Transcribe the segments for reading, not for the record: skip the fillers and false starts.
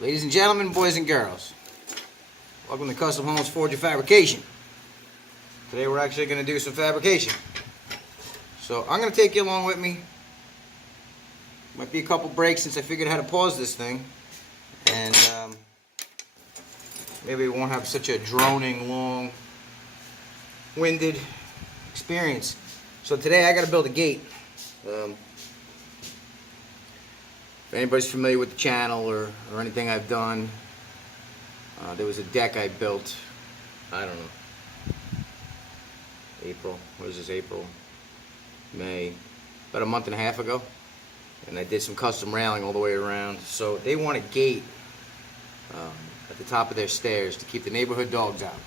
Ladies and gentlemen, boys and girls, welcome to Custom Homes Forge and Fabrication. Today we're actually going to do some fabrication. So I'm going to take you along with me. Might be a couple breaks since I figured out how to pause this thing. And maybe we won't have such a droning, long-winded experience. So today I got to build a gate. If anybody's familiar with the channel or anything I've done, there was a deck I built, I don't know, April, what is this, April, May, about a month and a half ago, and I did some custom railing all the way around. So they want a gate at the top of their stairs to keep the neighborhood dogs out.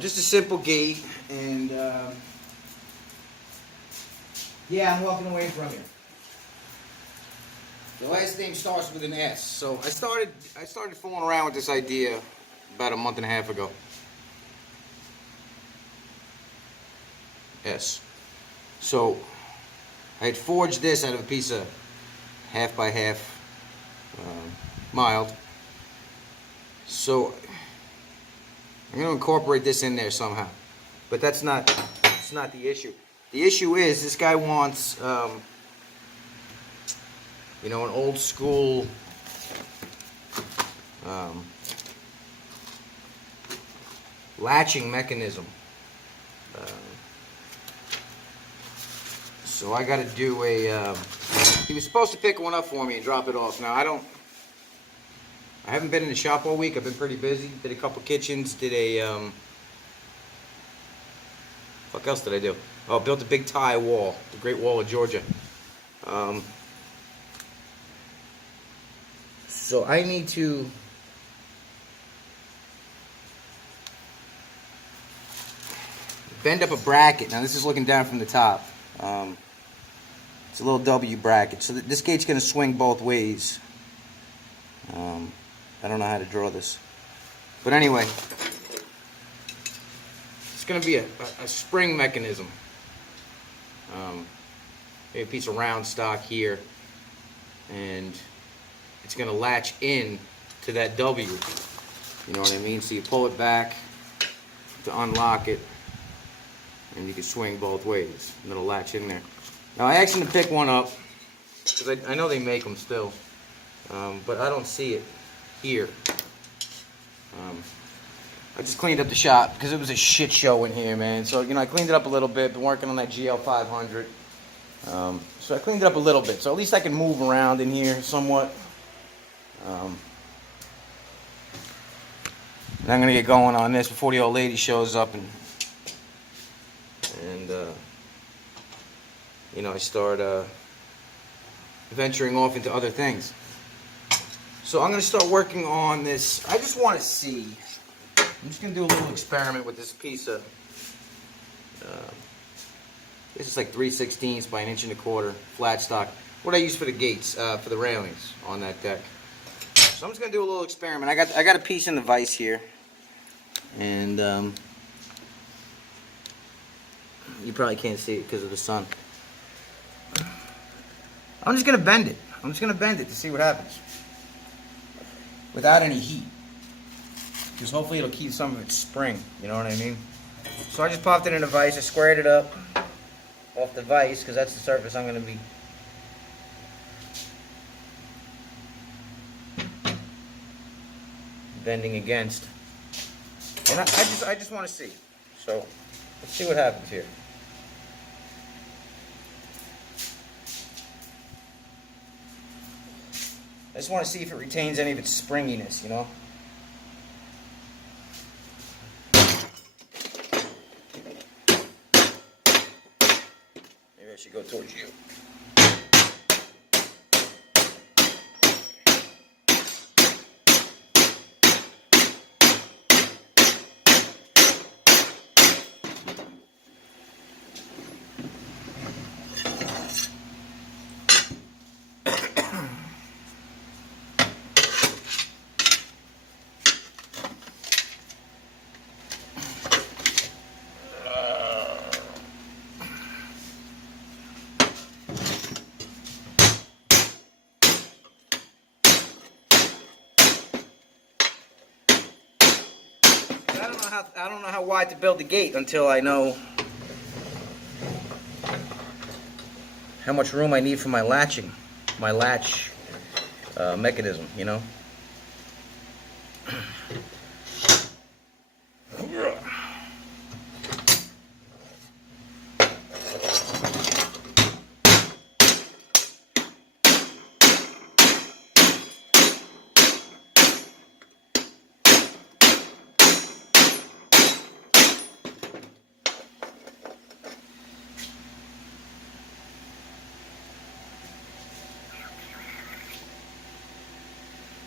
Just a simple gate, and yeah, I'm walking away from here. The last name starts with an S. So I started fooling around with this idea about a month and a half ago. S. So I had forged this out of a piece of 1/2 by 1/2 mild. So I'm going to incorporate this in there somehow, but that's not the issue. The issue is this guy wants you know, an old school latching mechanism. So I got to do a. He was supposed to pick one up for me and drop it off. Now I haven't been in the shop all week. I've been pretty busy. Did a couple kitchens. Did a. What else did I do? Oh, built a big tie wall, the Great Wall of Georgia. So I need to bend up a bracket. Now this is looking down from the top. It's a little W bracket. So this gate's going to swing both ways. I don't know how to draw this. But anyway, it's going to be a spring mechanism. Maybe a piece of round stock here. And it's going to latch in to that W. You know what I mean? So you pull it back to unlock it, and you can swing both ways, and it'll latch in there. Now I asked him to pick one up, because I know they make them still, but I don't see it here. I just cleaned up the shop, because it was a shit show in here, man. So, you know, I cleaned it up a little bit, been working on that GL 500. So I cleaned it up a little bit, so at least I can move around in here somewhat. And I'm gonna get going on this before the old lady shows up and you know, I start venturing off into other things. So I'm gonna start working on this. I just want to see. I'm just gonna do a little experiment with this piece of. This is like 3/16 by 1 1/4" flat stock. What I use for the gates, for the railings on that deck. So I'm just gonna do a little experiment. I got a piece in the vise here, and you probably can't see it because of the sun. I'm just gonna bend it. I'm just gonna bend it to see what happens without any heat, because hopefully it'll keep some of its spring. You know what I mean? So I just popped it in a vise. I squared it up off the vise because that's the surface I'm gonna be. Bending against, and I just want to see. So let's see what happens here. I just want to see if it retains any of its springiness, you know. Maybe I should go towards you. don't know how wide to build the gate until I know how much room I need for my latch mechanism, you know.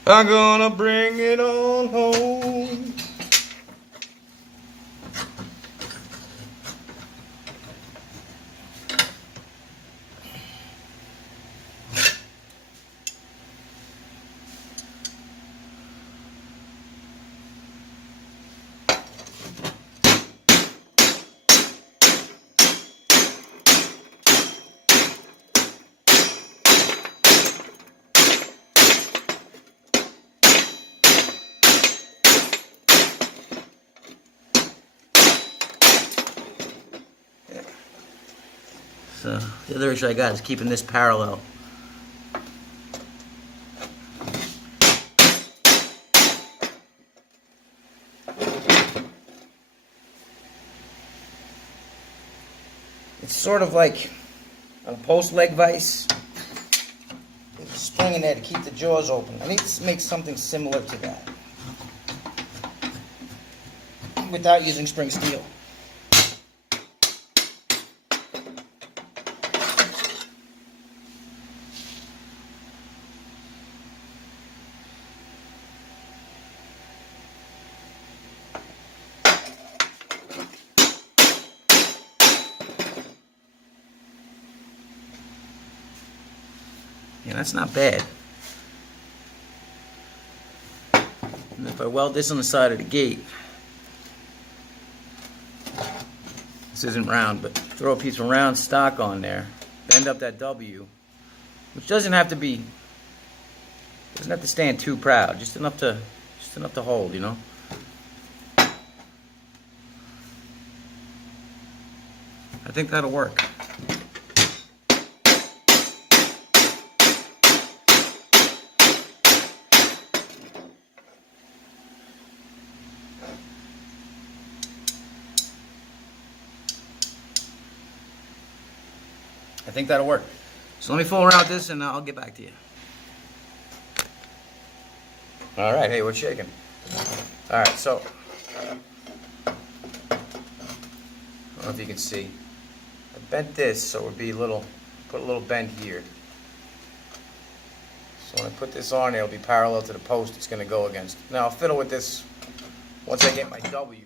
I'm gonna bring it on home. So the other issue I got is keeping this parallel. It's sort of like on a post leg vise. There's a spring in there to keep the jaws open. I need to make something similar to that without using spring steel. Yeah, that's not bad. And if I weld this on the side of the gate, this isn't round, but throw a piece of round stock on there, bend up that W, which doesn't have to stand too proud, just enough to hold, you know. I think that'll work. I think that'll work. So let me fool around with this and I'll get back to you. All right, hey, what's shaking? All right, so I don't know if you can see. I bent this so it would be put a little bend here. So when I put this on, it'll be parallel to the post it's going to go against. Now I'll fiddle with this once I get my W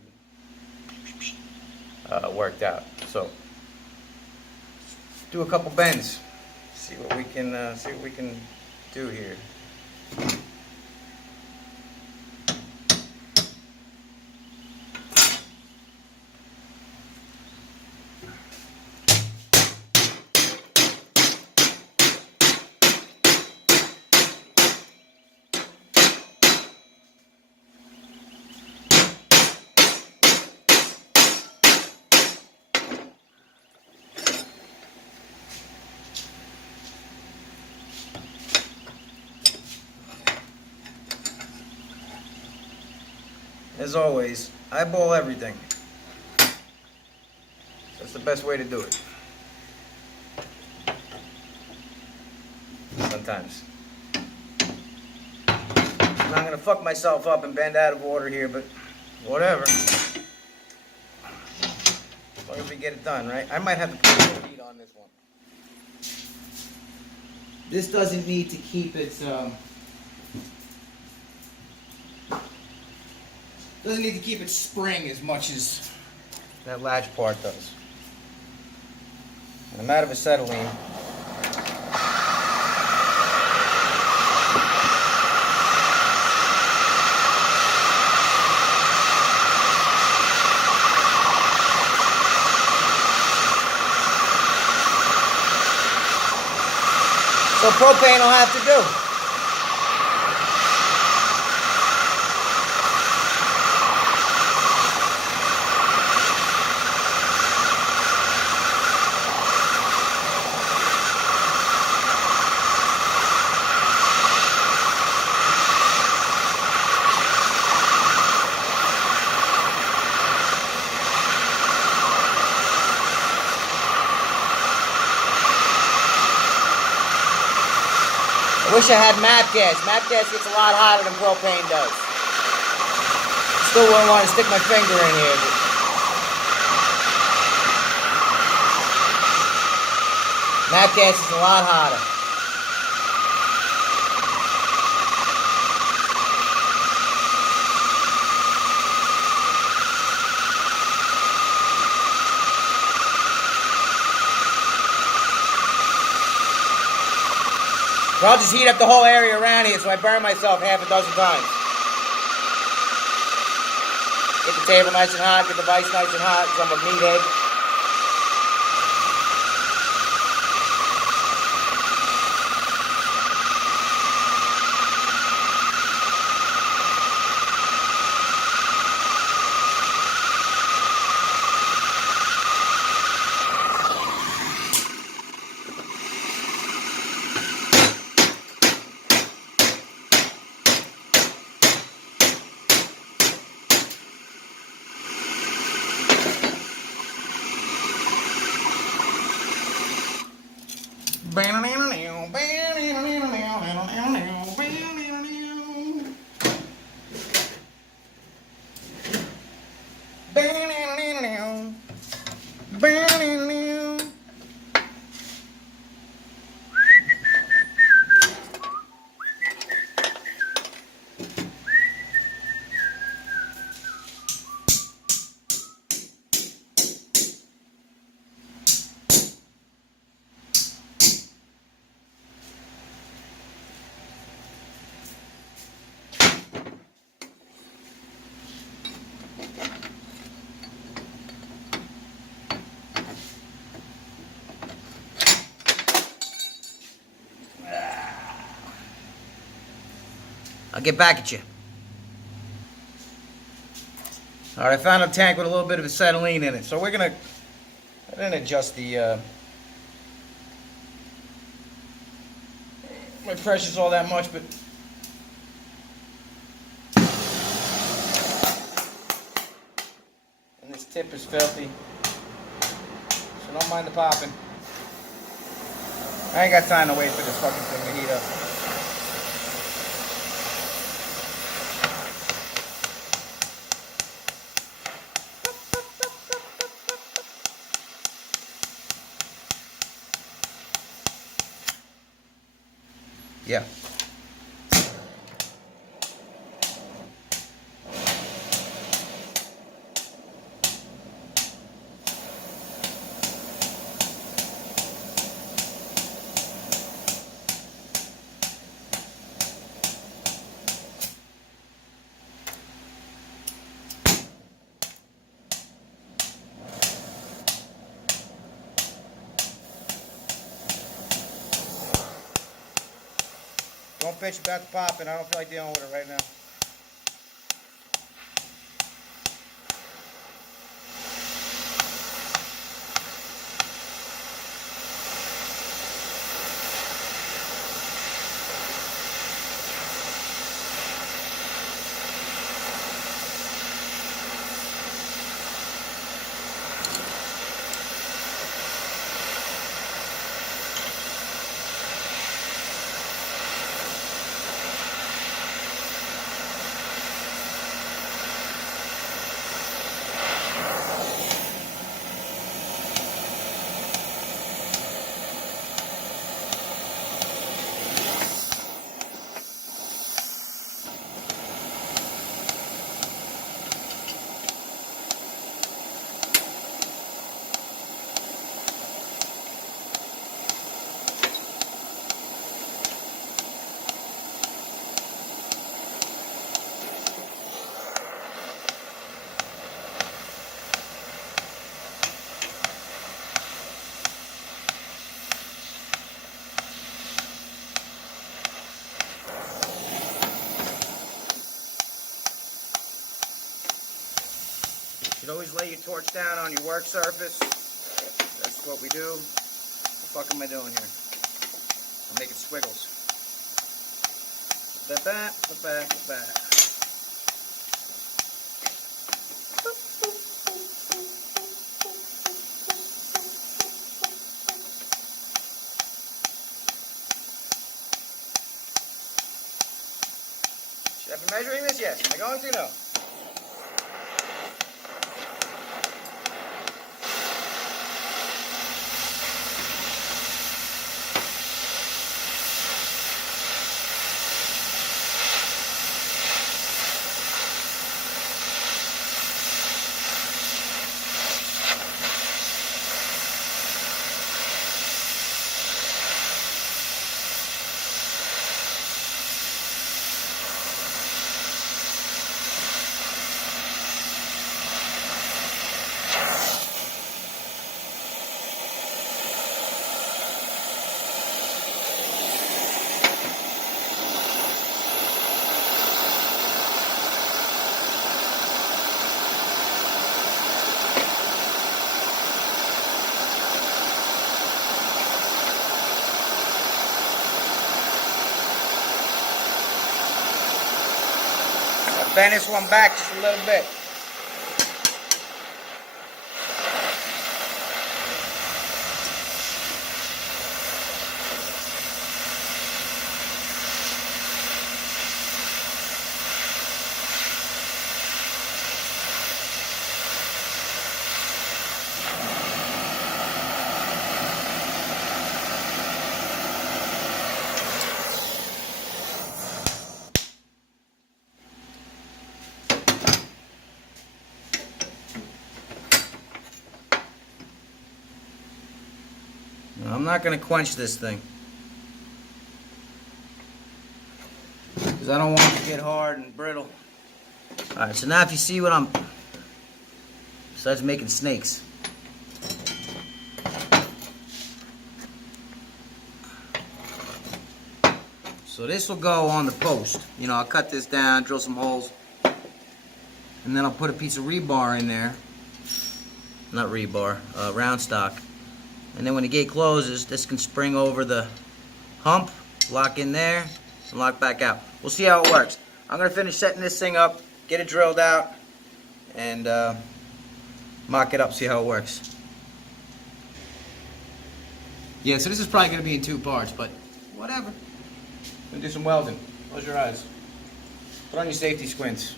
worked out. So do a couple bends, see what we can do here. As always, eyeball everything. That's the best way to do it. Sometimes. I'm not gonna fuck myself up and bend out of order here, but whatever. As long as we get it done, right? I might have to put a little heat on this one. This doesn't need to keep its doesn't need to keep its spring as much as that latch part does. And I'm out of acetylene. So propane will have to do. I wish I had matte gas. Matte gas gets a lot hotter than propane does. Still wouldn't want to stick my finger in here. But matte gas is a lot hotter. But I'll just heat up the whole area around here so I burn myself half a dozen times. Get the table nice and hot, get the vise nice and hot, because I'm a meathead. I'll get back at you. Alright, I found a tank with a little bit of acetylene in it. So we're gonna, I didn't adjust the my pressure's all that much, but and this tip is filthy. So don't mind the popping. I ain't got time to wait for this fucking thing to heat up. Yeah. Don't bitch about the popping. I don't feel like dealing with it right now. You always lay your torch down on your work surface. That's what we do. What the fuck am I doing here? I'm making squiggles. Should I be measuring this? Yes. Am I going to? No. Bend this one back just a little bit. I'm not going to quench this thing, because I don't want it to get hard and brittle. Alright, so now if you see what I'm... Besides making snakes. So this will go on the post. You know, I'll cut this down, drill some holes, and then I'll put a piece of rebar in there. Not rebar, round stock. And then when the gate closes, this can spring over the hump, lock in there, and lock back out. We'll see how it works. I'm going to finish setting this thing up, get it drilled out, and mock it up, see how it works. Yeah, so this is probably going to be in 2 parts, but whatever. I'm going to do some welding. Close your eyes. Put on your safety squints.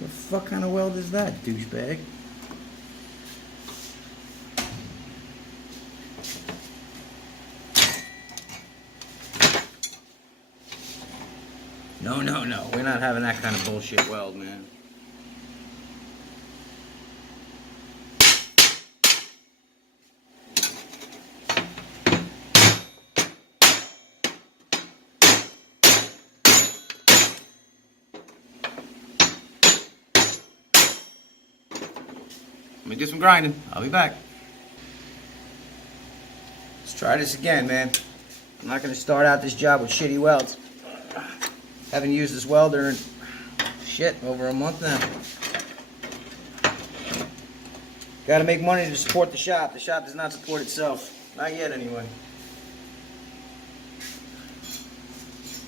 What the fuck kind of weld is that, douchebag? No, no, no. We're not having that kind of bullshit weld, man. Let me do some grinding. I'll be back. Let's try this again, man. I'm not going to start out this job with shitty welds. Haven't used this welder in, shit, over a month now. Gotta make money to support the shop. The shop does not support itself. Not yet, anyway.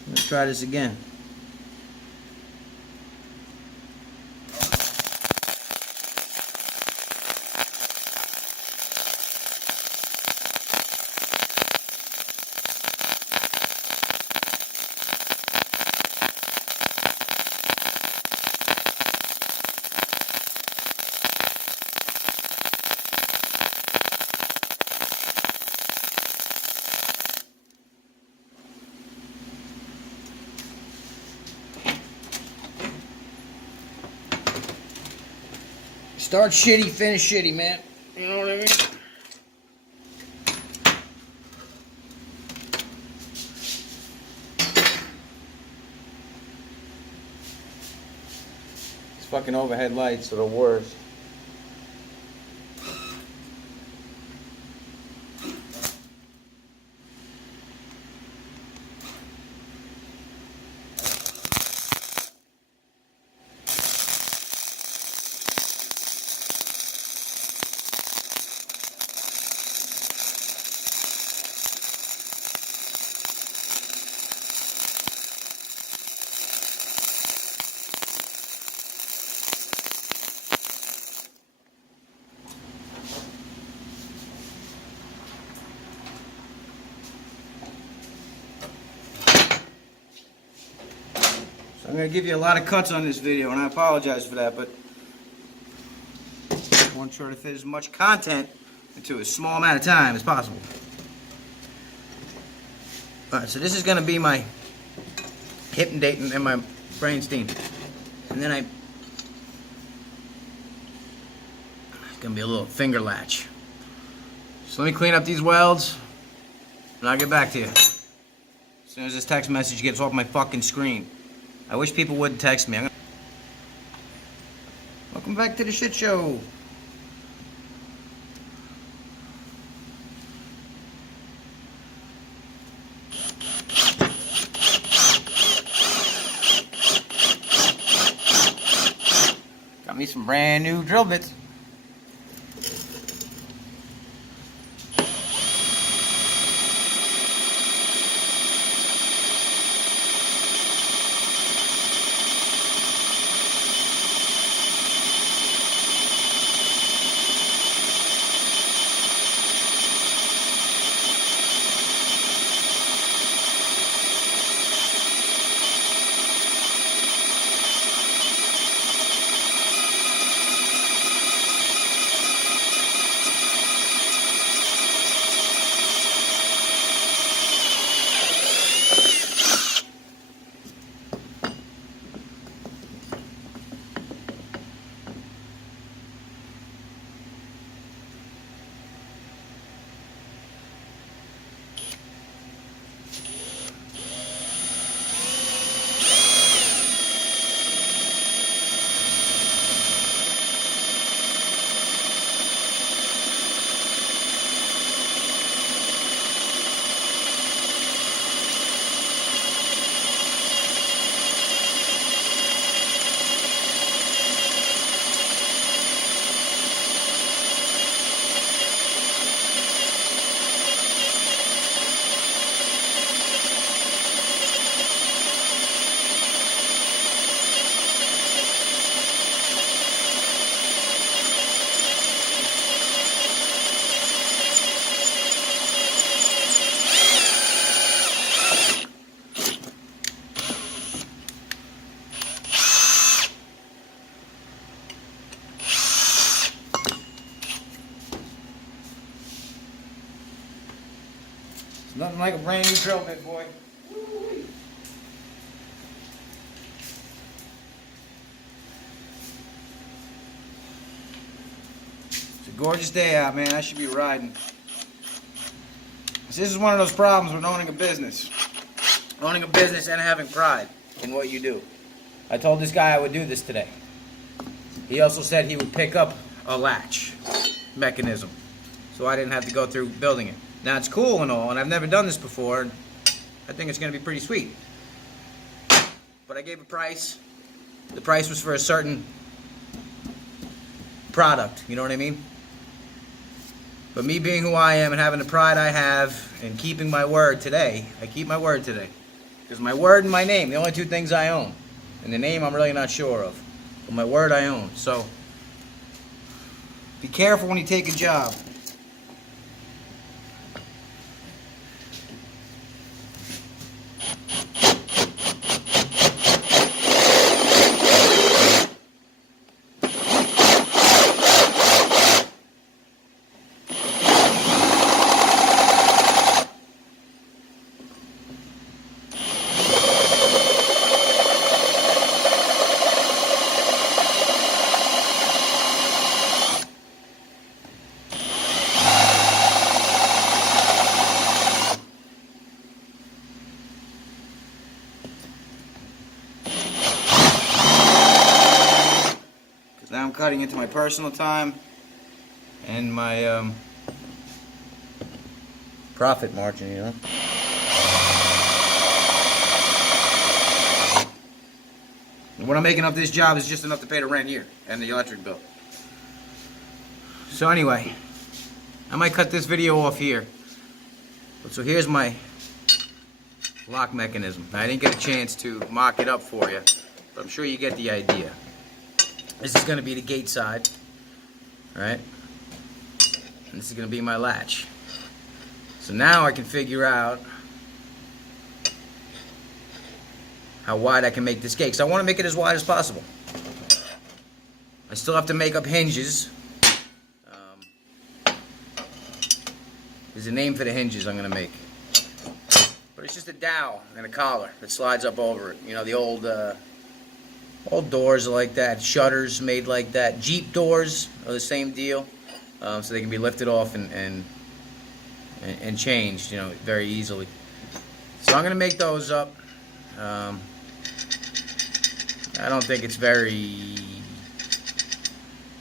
Let's try this again. Start shitty, finish shitty, man. You know what I mean? These fucking overhead lights are the worst. I'm going to give you a lot of cuts on this video, and I apologize for that, but I want to try to fit as much content into a small amount of time as possible. Alright, so this is going to be my hip and Dayton and my brain steam. And then it's going to be a little finger latch. So let me clean up these welds, and I'll get back to you as soon as this text message gets off my fucking screen. I wish people wouldn't text me. Welcome back to the shit show. Got me some brand new drill bits. It's nothing like a brand new drill bit, boy. It's a gorgeous day out, man. I should be riding. This is one of those problems with owning a business. Owning a business and having pride in what you do. I told this guy I would do this today. He also said he would pick up a latch mechanism, so I didn't have to go through building it. Now it's cool and all, and I've never done this before, and I think it's going to be pretty sweet. But I gave a price. The price was for a certain product, you know what I mean? But me being who I am and having the pride I have and keeping my word today, I keep my word today. Because my word and my name, the only two things I own. And the name I'm really not sure of. But my word I own. So, be careful when you take a job. Now I'm cutting into my personal time and my profit margin, you know. And what I'm making off this job is just enough to pay the rent here and the electric bill. So anyway, I might cut this video off here. But so here's my lock mechanism. I didn't get a chance to mock it up for you, but I'm sure you get the idea. This is going to be the gate side, right? And this is going to be my latch. So now I can figure out how wide I can make this gate, because I want to make it as wide as possible. I still have to make up hinges. There's a name for the hinges I'm going to make. But it's just a dowel and a collar that slides up over it. You know, the old doors are like that. Shutters made like that. Jeep doors are the same deal. So they can be lifted off and changed, you know, very easily. So I'm going to make those up. I don't think it's very...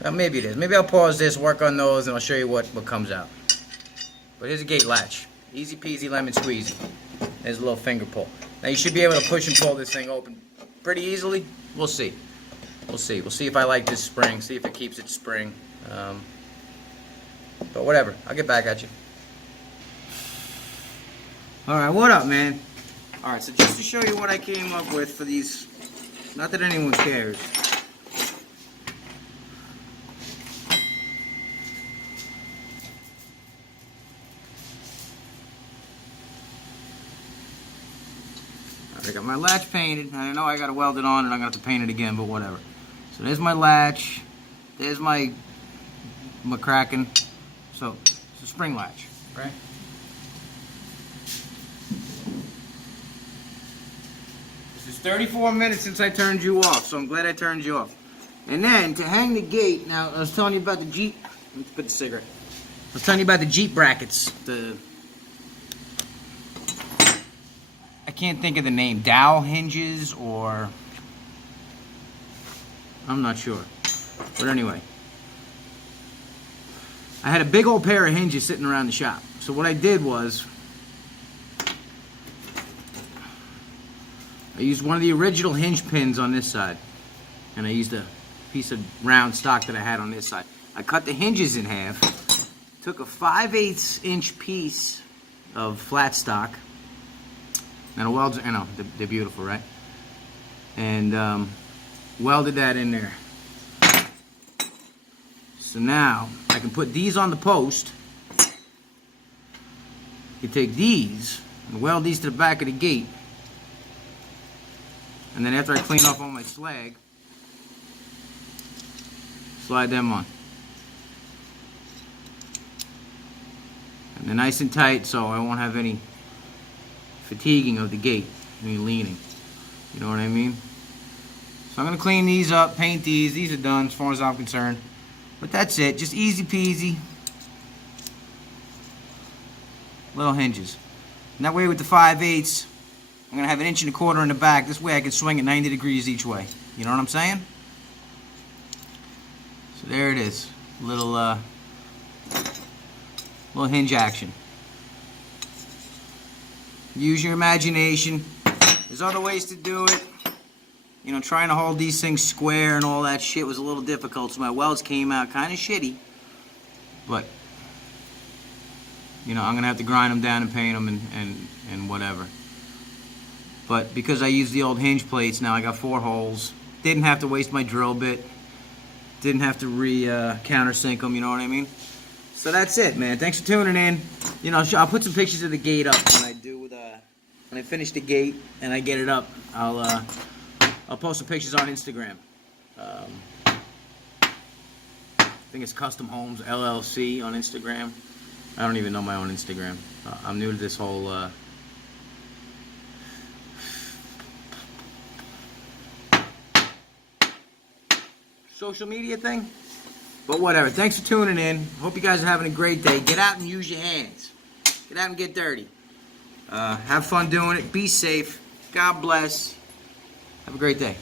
Well, maybe it is. Maybe I'll pause this, work on those, and I'll show you what comes out. But here's a gate latch. Easy peasy lemon squeezy. There's a little finger pull. Now you should be able to push and pull this thing open pretty easily. We'll see. We'll see. We'll see if I like this spring. See if it keeps its spring. But whatever. I'll get back at you. Alright, what up, man? Alright, so just to show you what I came up with for these, not that anyone cares. I got my latch painted. I know I got to weld it on and I'm going to have to paint it again, but whatever. So there's my latch. There's my McCracken. So it's a spring latch, right? This is 34 minutes since I turned you off, so I'm glad I turned you off. And then to hang the gate, now I was telling you about the Jeep. Let's put the cigarette. I was telling you about the Jeep brackets. I can't think of the name. Dowel hinges or... I'm not sure. But anyway. I had a big old pair of hinges sitting around the shop. So what I did was... I used one of the original hinge pins on this side. And I used a piece of round stock that I had on this side. I cut the hinges in half. Took a 5/8 inch piece of flat stock. And a weld, you know, they're beautiful, right? And welded that in there. So now I can put these on the post. You take these and weld these to the back of the gate. And then after I clean off all my slag, slide them on. And they're nice and tight, so I won't have any fatiguing of the gate, any leaning. You know what I mean? So I'm going to clean these up, paint these. These are done as far as I'm concerned. But that's it. Just easy peasy. Little hinges. And that way with the 5/8, I'm going to have 1.25 inches in the back. This way I can swing it 90 degrees each way. You know what I'm saying? So there it is. Little hinge action. Use your imagination. There's other ways to do it. You know, trying to hold these things square and all that shit was a little difficult, so my welds came out kind of shitty. But, you know, I'm going to have to grind them down and paint them and whatever. But because I used the old hinge plates, now I got 4 holes. Didn't have to waste my drill bit. Didn't have to countersink them, you know what I mean? So that's it, man. Thanks for tuning in. You know, I'll put some pictures of the gate up when I do when I finish the gate and I get it up. I'll post some pictures on Instagram. I think it's Custom Homes LLC on Instagram. I don't even know my own Instagram. I'm new to this whole social media thing. But whatever. Thanks for tuning in. Hope you guys are having a great day. Get out and use your hands. Get out and get dirty. Have fun doing it. Be safe. God bless. Have a great day.